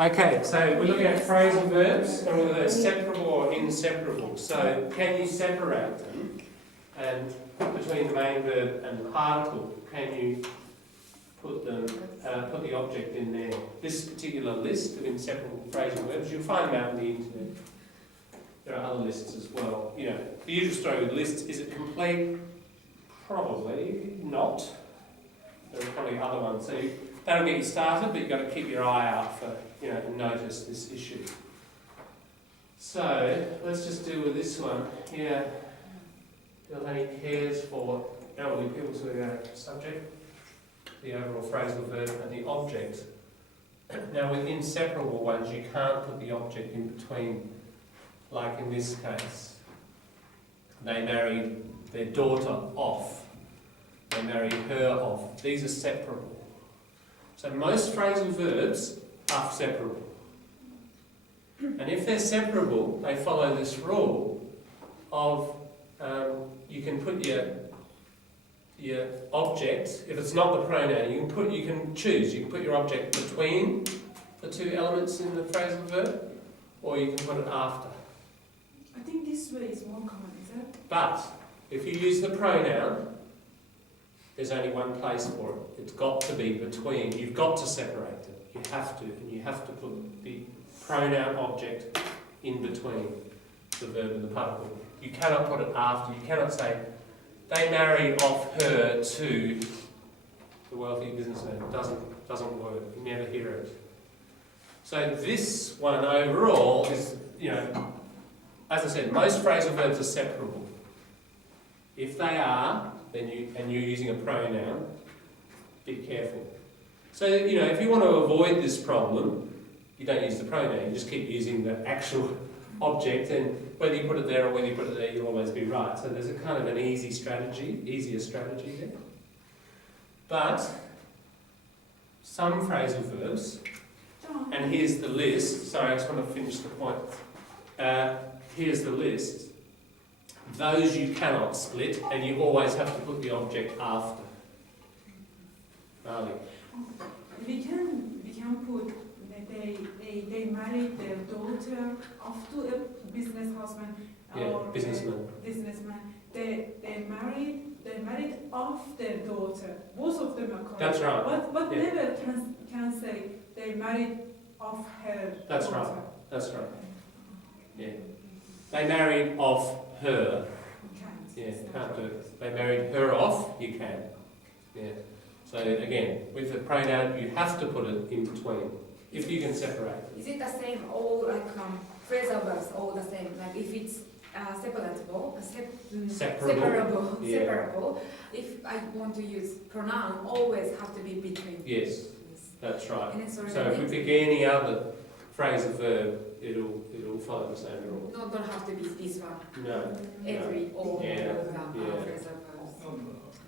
Okay, so we're looking at phrasal verbs, and whether they're separable or inseparable. So, can you separate them? And between the main verb and the particle, can you put put the object in there? This particular list of inseparable phrasal verbs, you'll find them out on the internet. There are other lists as well. You know, the usual story with lists, is it complete? Probably not. There are probably other ones. So that'll get you started, but you've got to keep your eye out for, you know, and notice this issue. So let's just deal with this one here. Do you have any cares for elderly people to the subject, the overall phrasal verb, and the object? Now, with inseparable ones, you can't put the object in between, like in this case. They married their daughter off. They married her off. These are separable. So most phrasal verbs are separable. And if they're separable, they follow this rule of you can put your object, if it's not the pronoun, you can choose. You can put your object between the two elements in the phrasal verb, or you can put it after. I think this way is more common, is it? But if you use the pronoun, there's only one place for it. It's got to be between. You've got to separate it. You have to, and you have to put the pronoun object in between the verb and the particle. You cannot put it after. You cannot say, they married off her to the wealthy businessman. It doesn't work. You never hear it. So this one overall is, you know, as I said, most phrasal verbs are separable. If they are, then you're using a pronoun, be careful. So, you know, if you want to avoid this problem, you don't use the pronoun, you just keep using the actual object, and whether you put it there or whether you put it there, you'll always be right. So there's a kind of an easier strategy there. But some phrasal verbs, and here's the list, sorry, I just want to finish the point. Here's the list. Those you cannot split, and you always have to put the object after. Ali. We can put that they married their daughter off to a business husband or businessman. They married off their daughter. Both of them are correct. That's right. But never can say they married off her. That's daughter. right. That's right. Yeah. They married off her. Yeah, can't do it. They married her off, you can. Yeah. So again, with the pronoun, you have to put it in between, if you can separate it. Is it the same, all like phrasal verbs, all the same? Like if it's separable, separable, yeah. Separable, if I want to use pronoun, always have to be between. Yes, that's right. So if we pick any other phrasal verb, it'll follow the same rule. No, don't have to be this one. No. Every all Yeah. phrasal verbs.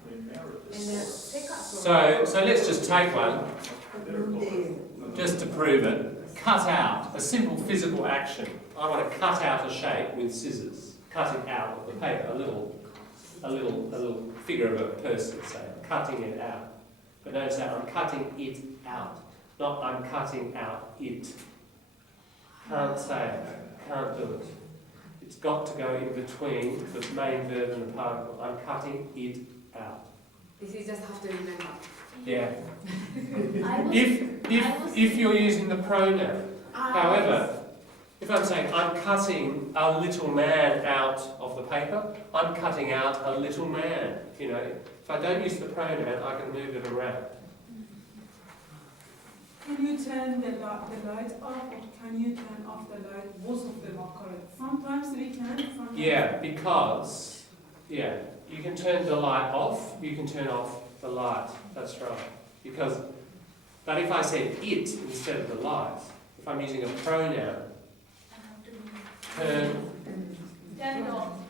And the second So let's just take one, just to prove it. Cut out, a simple physical action. I want to cut out a shape with scissors. Cut it out of the paper, a little figure of a person, say. I'm cutting it out. But notice that I'm cutting it out, not I'm cutting out it. Can't say it, can't do it. It's got to go in between the main verb and the particle. I'm cutting it out. This you just have to remember. Yeah. If you're using the pronoun. However, if I'm saying I'm cutting a little man out of the paper, I'm cutting out a little man. You know, if I don't use the pronoun, I can move it around. Can you turn the light off, or can you turn off the light? Both of them are correct. Sometimes we can, sometimes. Yeah, because you can turn the light off, you can turn off the light. That's right. But if I said it instead of the light, if I'm using a pronoun,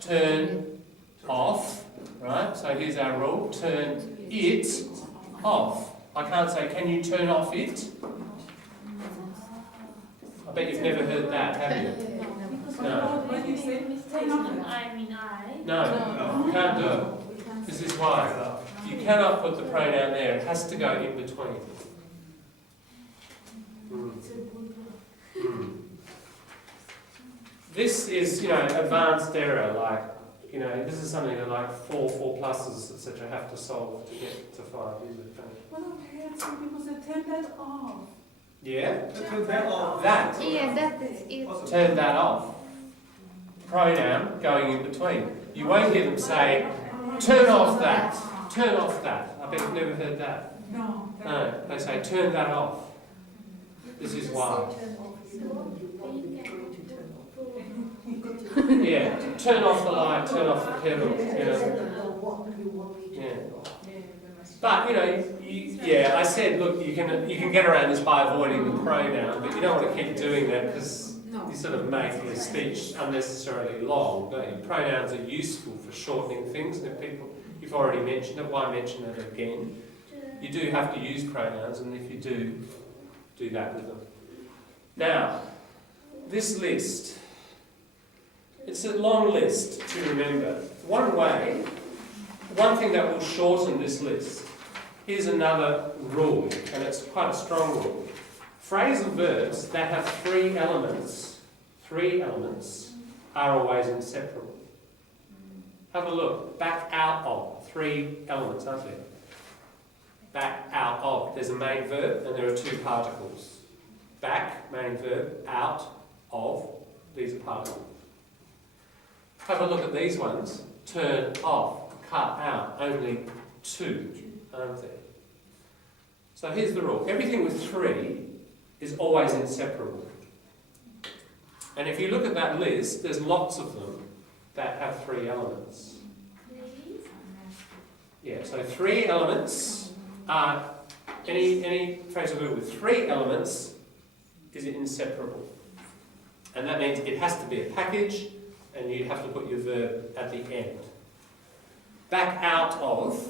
turn off, right? So here's our rule, turn it off. I can't say, can you turn off it? I bet you've never heard that, have you? No. No, you can't do it. This is why. You cannot put the pronoun there. It has to go in between. This is, advanced error, like, this is something that like 4 pluses, etc. have to solve to get to 5, is it? What I've heard some people say, turn that off. Yeah? Turn that off. That. Yeah, that is it. Turn that off. Pronoun going in between. You won't hear them say, turn off that. Turn off that. I bet you've never heard that. No. No, they say, turn that off. This is why. Yeah, turn off the light, turn off the kettle. Yeah. But I said, look, you can get around this by avoiding the pronoun, but you don't want to keep doing that because you sort of make your speech unnecessarily long, don't you? Pronouns are useful for shortening things, and if you've already mentioned it, why mention it again? You do have to use pronouns, and if you do that with them. Now, this list. It's a long list to remember. One thing that will shorten this list, here's another rule, and it's quite a strong rule. Phrasal verbs that have 3 elements are always inseparable. Have a look. Back out of. 3 elements, aren't there? Back out of. There's a main verb and there are 2 particles. Back, main verb, out of, these are particles. Have a look at these ones. Turn off, cut out, only 2, aren't there? So here's the rule. Everything with 3 is always inseparable. And if you look at that list, there's lots of them that have 3 elements. Yeah, so 3 elements are, any phrasal verb with 3 elements is inseparable. And that means it has to be a package, and you have to put your verb at the end. Back out of,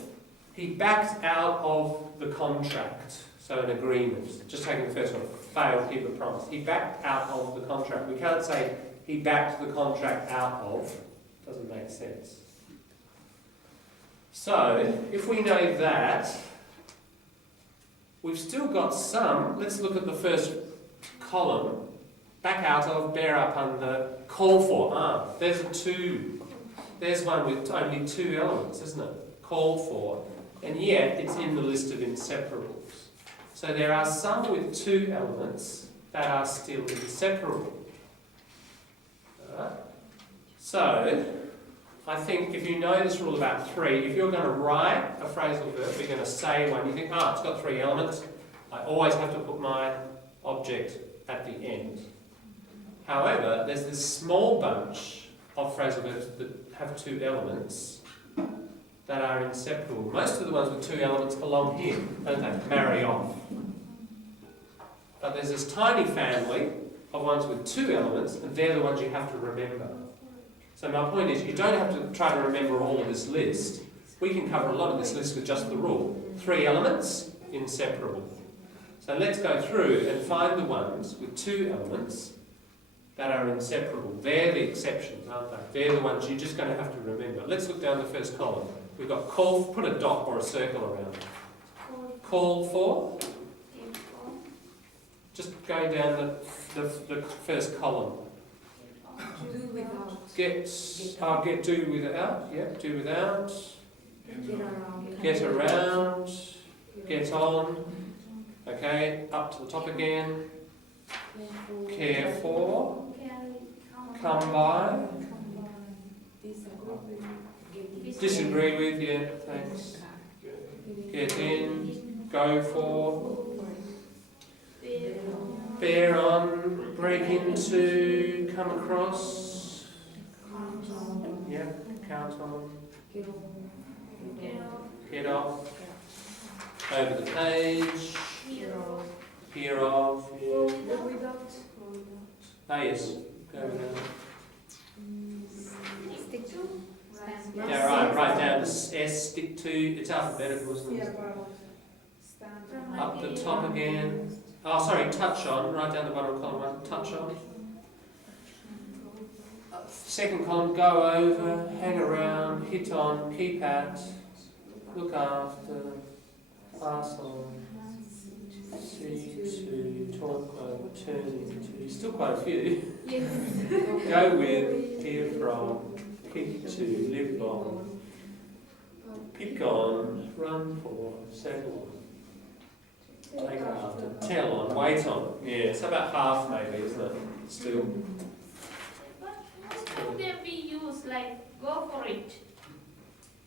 he backed out of the contract, so an agreement. Just taking the first one, failed to keep a promise. He backed out of the contract. We can't say he backed the contract out of. Doesn't make sense. So, if we know that, we've still got some. Let's look at the first column. Back out of, bear up under, call for. There's 2. There's one with only 2 elements, isn't it? Call for. And yet, it's in the list of inseparables. So there are some with 2 elements that are still inseparable. Alright? So, I think if you know this rule about 3, if you're going to write a phrasal verb, you're going to say one, you think, it's got 3 elements, I always have to put my object at the end. However, there's this small bunch of phrasal verbs that have 2 elements that are inseparable. Most of the ones with 2 elements belong here, don't they? Marry off. But there's this tiny family of ones with 2 elements, and they're the ones you have to remember. So my point is, you don't have to try to remember all of this list. We can cover a lot of this list with just the rule. 3 elements, inseparable. So let's go through and find the ones with 2 elements that are inseparable. They're the exceptions, aren't they? They're the ones you're just going to have to remember. Let's look down the first column. We've got call, put a dot or a circle around it. Call for. Just going down the first column. Do without. Get do without. Yeah, do without. Get around. Get on. Okay, up to the top again. Care for. Come by. Disagree with, yeah, thanks. Get in. Go for. Bear on. Break into. Come across. Yeah, count on. Get off. Over the page. Hear of. Yeah. Yes. Go without. Stick to. Yeah, right. Write down S. Stick to. It's alphabetical, isn't it? Up the top again. Oh, sorry. Touch on. Write down the bottom column. Right. Touch on. Second column. Go over. Hang around. Hit on. Keep at. Look after. Pass on. See to, talk of, turn into, still quite a few. Yes. Go with, hear from, pick to, live on, pick on, run for, settle on, take after, tell on, wait on. Yeah, it's about half maybe, isn't it? Still. But most of them we use like go for it.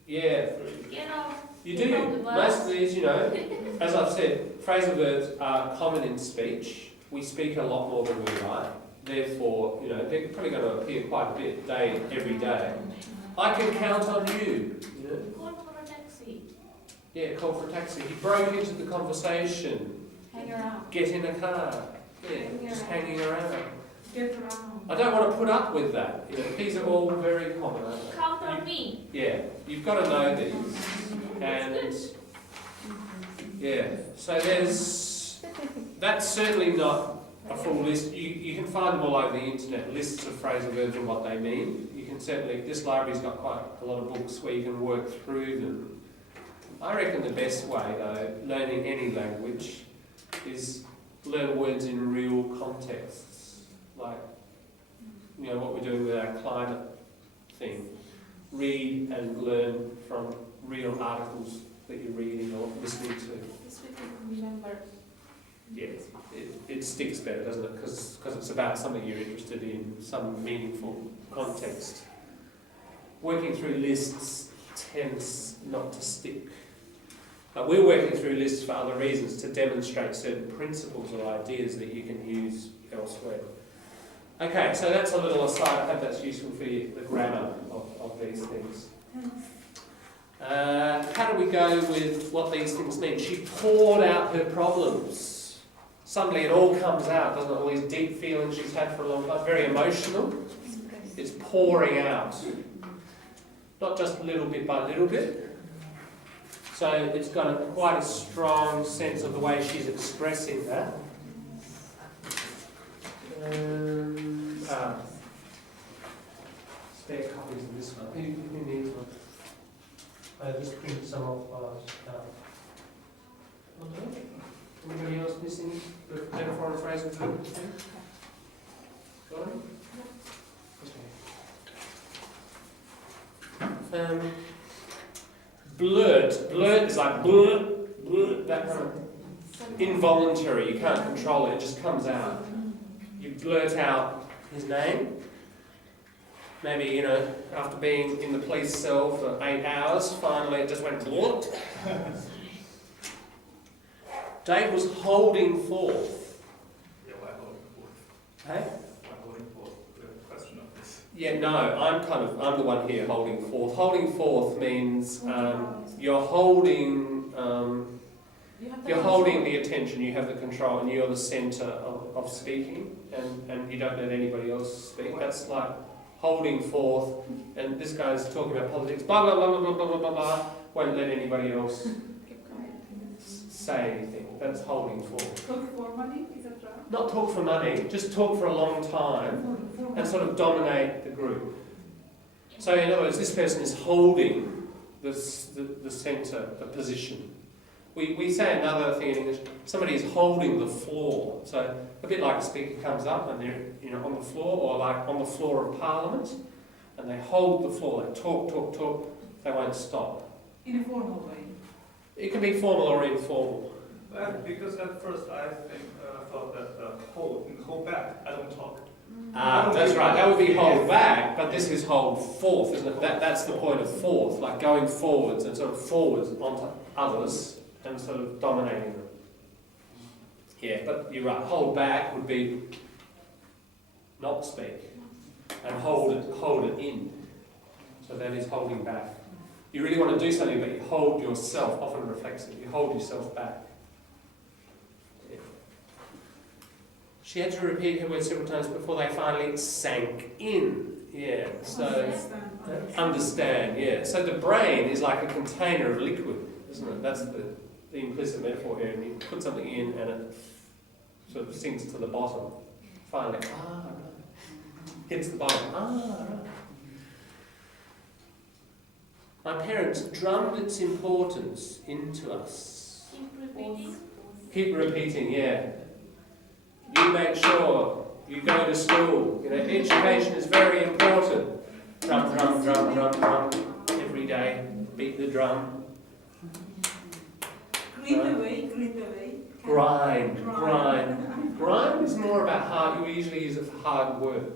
Yeah. Get off. You Get off do. the bus. Most of these, you know, as I've said, phrasal verbs are common in speech. We speak a lot more than we write. Therefore, you know, they're probably going to appear quite a bit every day. I can count on you. You know? Call for a taxi. Yeah, call for a taxi. He broke into the conversation. Hang around. Get in a car. Yeah, just hanging around. Get around. I don't want to put up with that. You know, these are all very common, aren't they? Count on me. Yeah, you've got to know these. And yeah, so that's certainly not a full list. You can find them all over the internet, lists of phrasal verbs and what they mean. You can certainly, this library's got quite a lot of books where you can work through them. I reckon the best way though, learning any language, is learn words in real contexts. Like, you know, what we're doing with our climate thing. Read and learn from real articles that you're reading or listening to. This we can remember. Yeah, it sticks better, doesn't it? Because it's about something you're interested in, some meaningful context. Working through lists tends not to stick. We're working through lists for other reasons, to demonstrate certain principles or ideas that you can use elsewhere. Okay, so that's a little aside. I hope that's useful for you, the grammar of these things. How do we go with what these things mean? She poured out her problems. Suddenly it all comes out, doesn't it? All these deep feelings she's had for a long time. Very emotional. It's pouring out. Not just little bit by little bit. So it's got quite a strong sense of the way she's expressing that. Spare copies of this one. Who needs one? I just printed some off. Anybody else missing the metaphor and phrasal verb? Got it? Okay. Blurt. Blurt is like blurt, blurt, that kind of involuntary. You can't control it. It just comes out. You blurt out his name. Maybe, you know, after being in the police cell for 8 hours, finally it just went blurt. Dave was holding forth. Yeah, why holding forth? Hey? Why holding forth? The question of this. Yeah, no, I'm the one here holding forth. Holding forth means you're holding the attention, you have the control, and you're the centre of speaking, and you don't let anybody else speak. That's like holding forth, and this guy's talking about politics, blah, blah, blah, blah, blah, blah, blah, blah, won't let anybody else say anything. That's holding forth. Talk for money, is that right? Not talk for money, just talk for a long time and sort of dominate the group. So in other words, this person is holding the centre, the position. We say another thing in English, somebody is holding the floor. So a bit like a speaker comes up and they're on the floor, or like on the floor of Parliament, and they hold the floor, they talk, talk, talk, they won't stop. In a formal way. It can be formal or informal. Because at first I thought that hold back, I don't talk. That's right, that would be hold back, but this is hold forth, isn't it? That's the point of forth, like going forwards and sort of forwards onto others and sort of dominating them. Yeah, but you're right, hold back would be not speak, and hold it in. So that is holding back. You really want to do something, but you hold yourself, often reflexive, you hold yourself back. Yeah. She had to repeat her words several times before they finally sank in. Yeah, so understand, yeah. So the brain is like a container of liquid, isn't it? That's the implicit metaphor here. And you put something in and it sort of sinks to the bottom. Finally, right. Hits the bottom, right. My parents drummed its importance into us. Keep repeating. Keep repeating, yeah. You make sure you go to school. You know, education is very important. Drum, drum, drum, drum, drum. Every day, beat the drum. Grind away, grind away. Grind, grind. Grind is more about hard, you usually use it for hard work.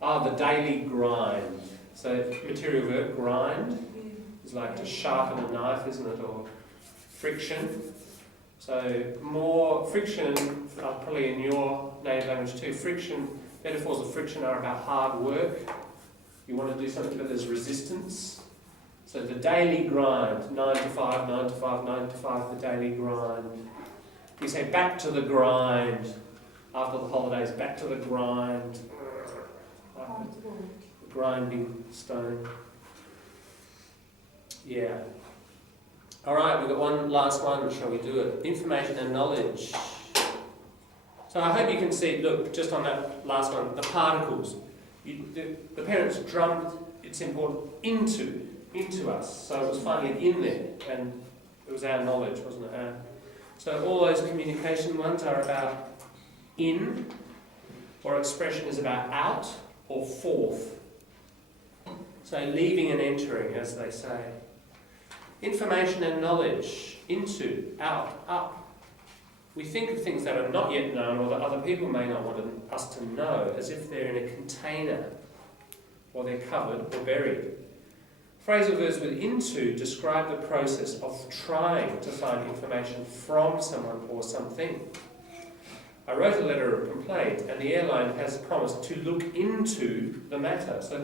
The daily grind. So, material verb, grind, is like to sharpen a knife, isn't it? Or friction. So, more friction, probably in your native language too, friction, metaphors of friction are about hard work. You want to do something where there's resistance. So the daily grind, 9 to 5, 9 to 5, 9 to 5, the daily grind. We say back to the grind. After the holidays, back to the grind. Like the grinding stone. Yeah. Alright, we've got one last one. Shall we do it? Information and knowledge. So I hope you can see, look, just on that last one, the particles. The parents drummed, it's important, into us. So it was finding it in there, and it was our knowledge, wasn't it? So all those communication ones are about in, or expression is about out or forth. So leaving and entering, as they say. Information and knowledge, into, out, up. We think of things that are not yet known or that other people may not want us to know as if they're in a container or they're covered or buried. Phrasal verbs with into describe the process of trying to find information from someone or something. I wrote a letter of complaint and the airline has promised to look into the matter. So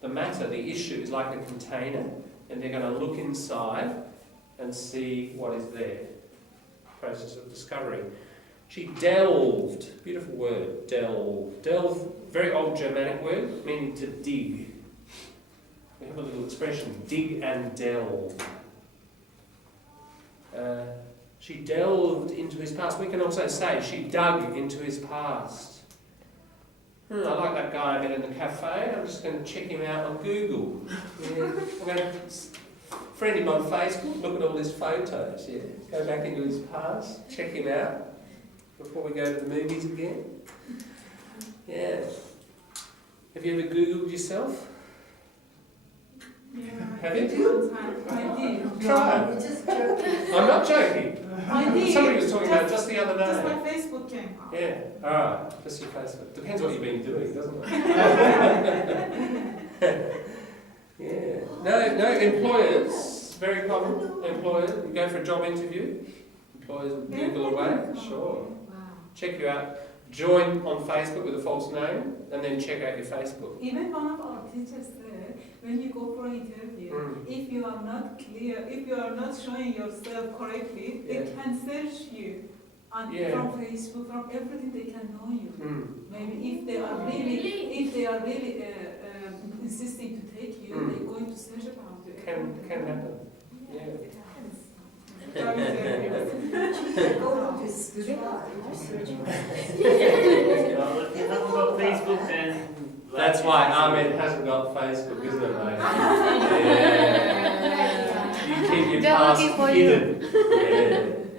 the matter, the issue, is like a container and they're going to look inside and see what is there. Process of discovery. She delved, beautiful word, delve. Delve, very old Germanic word, meaning to dig. We have a little expression, dig and delve. She delved into his past. We can also say she dug into his past. I like that guy I met in the cafe. I'm just going to check him out on Google. Yeah. I'm going to friend him on Facebook, look at all his photos. Yeah. Go back into his past, check him out before we go to the movies again. Yeah. Have you ever Googled yourself? Yeah, Have you? I did. Try You're it. just joking. I'm not joking. I did. Somebody was talking about it just the other Just day. my Facebook came up. Yeah, alright, just your Facebook. Depends what you've been doing, doesn't it? Yeah. No, employers, very common, employers, you go for a job interview, employers will Google away, sure. Wow. Check you out, join on Facebook with a false name, and then check out your Facebook. Even one of our teachers said, when you go for an interview, if you are not clear, if you are not showing yourself correctly, they can search you on, from Facebook, from everything. They can know you. Maybe if they are really insisting to take you, they're going to search about you. Can happen. Yeah. Facebook, then That's why Ahmed hasn't got Facebook, isn't it, mate? Yeah. You keep your They're past looking for hidden.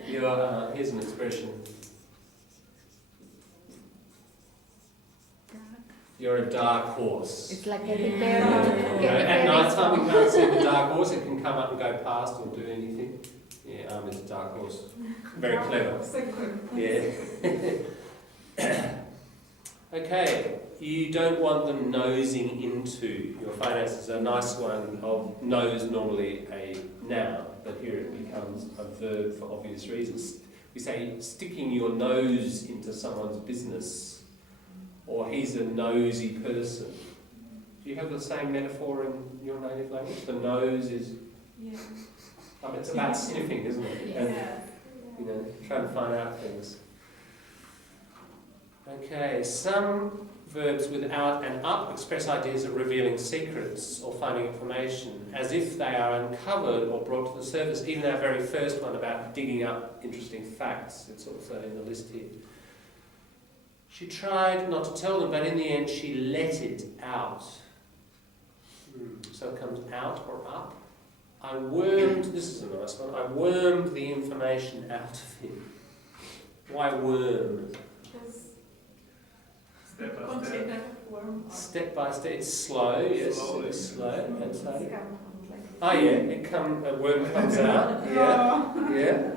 Yeah. Here's an expression. You're a dark horse. It's like a At night time we can't see the dark horse, it can come up and go past or do anything. Yeah, Ahmed's a dark horse. Very clever. Yeah. Okay, you don't want them nosing into your finances. A nice one of nose, normally a noun, but here it becomes a verb for obvious reasons. We say sticking your nose into someone's business, or he's a nosy person. Do you have the same metaphor in your native language? The nose is, it's about sniffing, isn't it? And, trying to find out things. Okay, some verbs with out and up express ideas of revealing secrets or finding information, as if they are uncovered or brought to the surface. Even our very first one about digging up interesting facts, it's also in the list here. She tried not to tell them, but in the end she let it out. So it comes out or up. I wormed, this is a nice one, I wormed the information out of him. Why worm? Step by step. Container worm. Step by step, it's slow, yes, Slowly. it's slow, and so. Scam. Oh yeah, a worm comes out, yeah,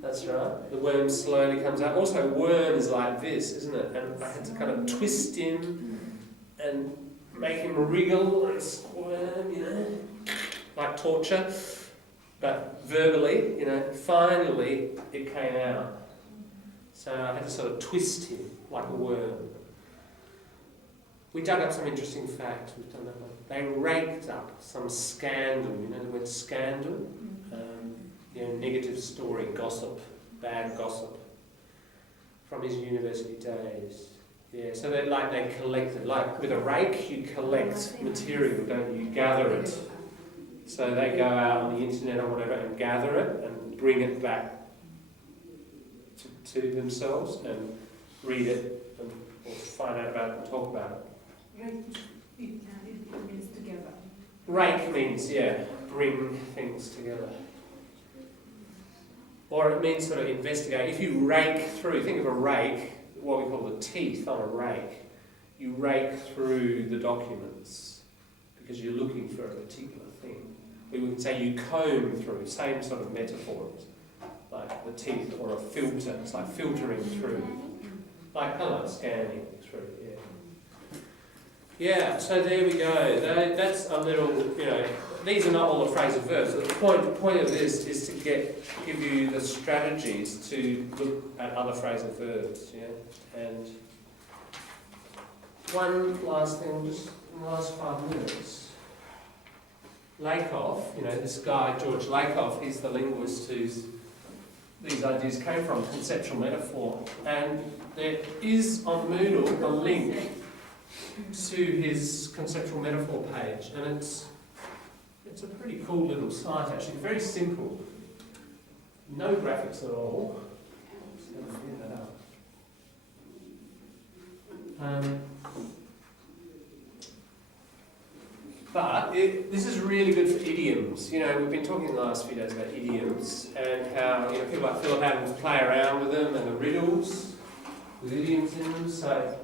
that's right. The worm slowly comes out. Also, worm is like this, isn't it? And I had to kind of twist him and make him wriggle and squirm, you know, like torture. But verbally, you know, finally it came out. So I had to sort of twist him like a worm. We dug up some interesting facts. We've done that one. They raked up some scandal. You know the word scandal? You know, negative story, gossip, bad gossip from his university days. Yeah, so they collected, like with a rake you collect material, don't you? You gather it. So they go out on the internet or whatever and gather it and bring it back to themselves and read it and or find out about it and talk about it. It means together. Rake means, yeah, bring things together. Or it means sort of investigate. If you rake through, think of a rake, what we call the teeth on a rake. You rake through the documents because you're looking for a particular thing. We would say you comb through, same sort of metaphors, like the teeth or a filter. It's like filtering through, like kind of like scanning through, yeah. Yeah, so there we go. That's a little, you know, these are not all the phrasal verbs. The point of this is to give you the strategies to look at other phrasal verbs, yeah. And one last thing, just in the last 5 minutes. Lakoff, you know, this guy, George Lakoff, he's the linguist whose these ideas came from, conceptual metaphor. And there is on Moodle a link to his conceptual metaphor page, and it's a pretty cool little site actually, very simple, no graphics at all. Just going to clear that up. But this is really good for idioms. You know, we've been talking in the last few days about idioms and how, you know, people like Philip Adams play around with them and the riddles with idioms in them. So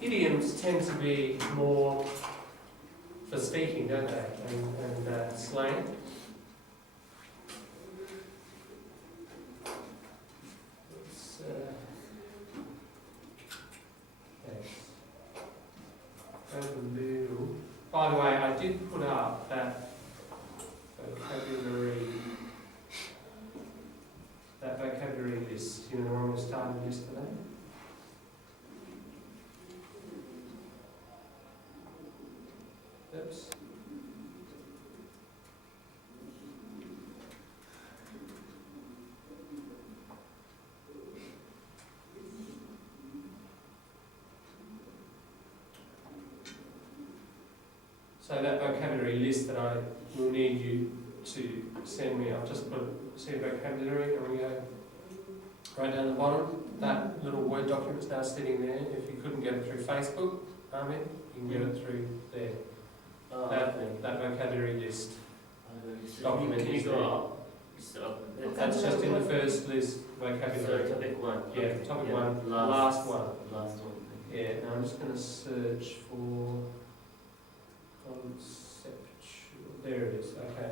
idioms tend to be more for speaking, don't they, and slang. By the way, I did put up that vocabulary list, you know, the one we started yesterday. Oops. So that vocabulary list that I will need you to send me, I've just put send vocabulary, and we go right down the bottom. That little Word document's now sitting there. If you couldn't get it through Facebook, you can get it through there. That vocabulary list document is there. That's just in the first list, vocabulary. So topic 1. Yeah, topic 1, last one. Last one. Yeah, now I'm just going to search for conceptual. There it is, okay.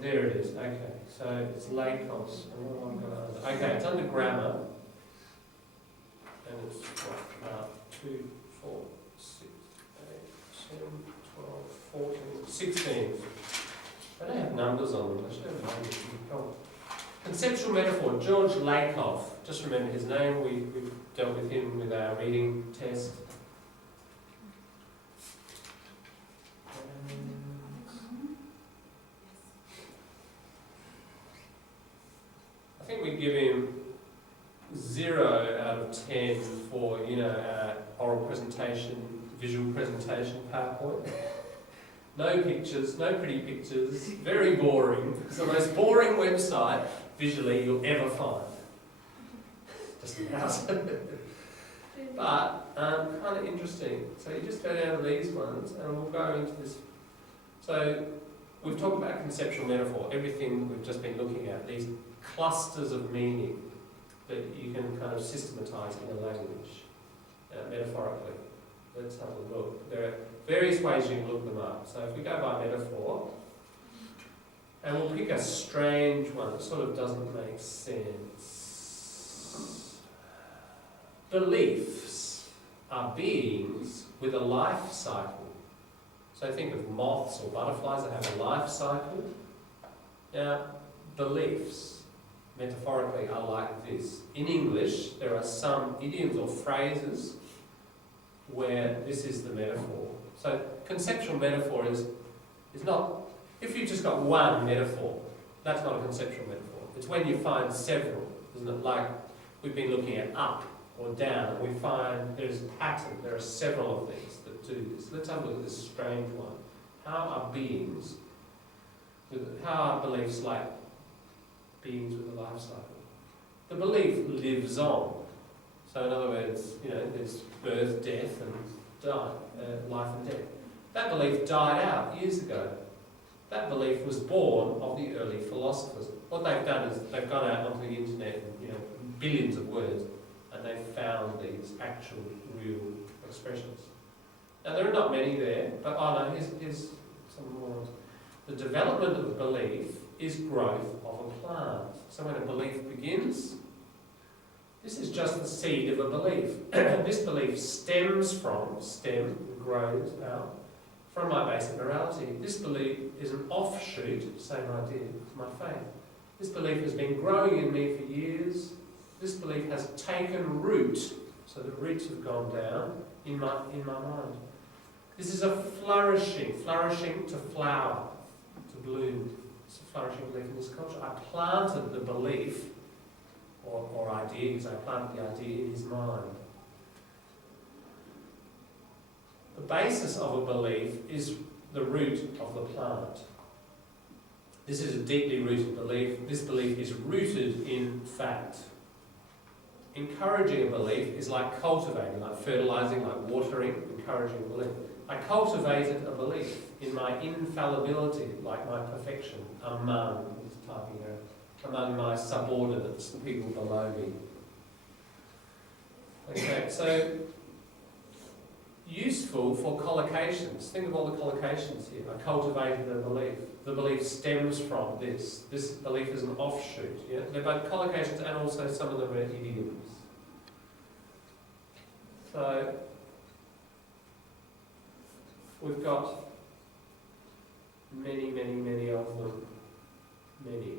There it is, okay. So it's Lakoff's. Okay, it's under grammar. And it's what, 2, 4, 6, 8, 10, 12, 14, 16. They don't have numbers on them, they should have numbers. Conceptual metaphor, George Lakoff. Just remember his name, we dealt with him with our reading test. I think we give him 0 out of 10 for, you know, oral presentation, visual presentation, PowerPoint. No pictures, no pretty pictures, very boring. It's the most boring website visually you'll ever find. Just about. But, kind of interesting. So you just go down to these ones, and we'll go into this. So, we've talked about conceptual metaphor, everything we've just been looking at, these clusters of meaning that you can kind of systematise in a language, metaphorically. Let's have a look. There are various ways you can look them up. So if we go by metaphor, and we'll pick a strange one that sort of doesn't make sense. Beliefs are beings with a life cycle. So think of moths or butterflies that have a life cycle. Now, beliefs, metaphorically, are like this. In English, there are some idioms or phrases where this is the metaphor. So conceptual metaphor is not, if you've just got one metaphor, that's not a conceptual metaphor. It's when you find several, isn't it? Like we've been looking at up or down, and we find there's a pattern, there are several of these that do this. Let's have a look at this strange one. How are beliefs like beings with a life cycle? The belief lives on. So in other words, there's birth, death, and life and death. That belief died out years ago. That belief was born of the early philosophers. What they've done is they've gone out onto the internet and billions of words, and they've found these actual, real expressions. Now there are not many there, but here's some more. The development of a belief is growth of a plant. So when a belief begins, this is just the seed of a belief. This belief grows out from my basic morality. This belief is an offshoot, same idea, of my faith. This belief has been growing in me for years. This belief has taken root, so the roots have gone down in my mind. This is a flourishing to flower, to bloom. It's a flourishing belief in this culture. I planted the belief, or idea, because I planted the idea in his mind. The basis of a belief is the root of the plant. This is a deeply rooted belief. This belief is rooted in fact. Encouraging a belief is like cultivating, like fertilizing, like watering, encouraging a belief. I cultivated a belief in my infallibility, like my perfection, among my subordinates, the people below me. Okay, so useful for collocations. Think of all the collocations here. I cultivated a belief. The belief stems from this. This belief is an offshoot. Yeah? They're both collocations and also some of them are idioms. So we've got many of them. Many.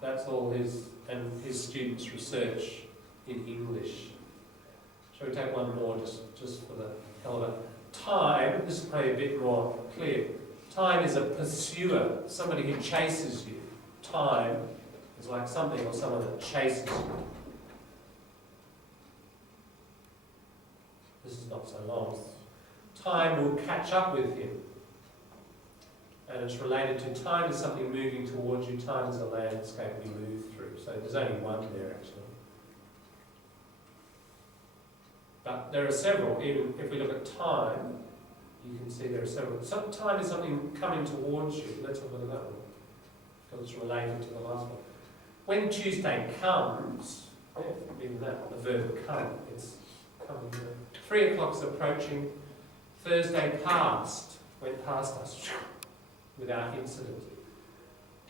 That's all his students' research in English. Shall we take one more just for the hell of it? Time, this is probably a bit more clear. Time is a pursuer, somebody who chases you. Time is like something or someone that chases you. This is not so long. Time will catch up with him. And it's related to time is something moving towards you, time is a landscape we move through. So there's only one there actually. But there are several, even if we look at time, you can see there are several. Time is something coming towards you. Let's have a look at that one, because it's related to the last one. When Tuesday comes, even that, the verb come, it's coming. 3 o'clock's approaching. Thursday passed, went past us without incident.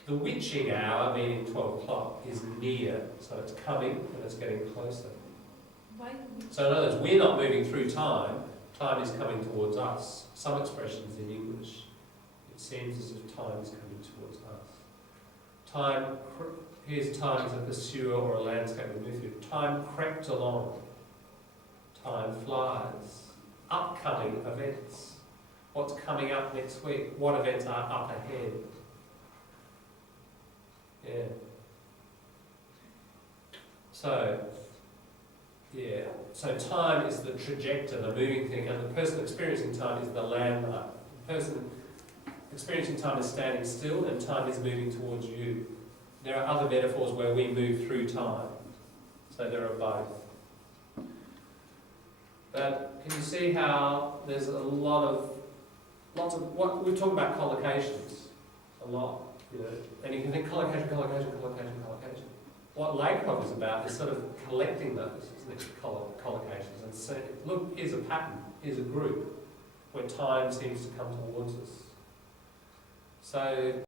The witching hour, meaning 12 o'clock, is near, so it's coming and it's getting closer. So in other words, we're not moving through time, time is coming towards us. Some expressions in English, it seems as if time is coming towards us. Time, here's time as a pursuer or a landscape we move through. Time crept along. Time flies. Upcoming events. What's coming up next week? What events are up ahead? Yeah. So time is the trajectory, the moving thing, and the person experiencing time is the landmark. The person experiencing time is standing still, and time is moving towards you. There are other metaphors where we move through time. So there are both. But can you see how there's lots of what we've talked about collocations a lot, you know, and you can think collocation. What Lakoff is about is sort of collecting those, isn't it, collocations, and saying, look, here's a pattern, here's a group where time seems to come towards us. So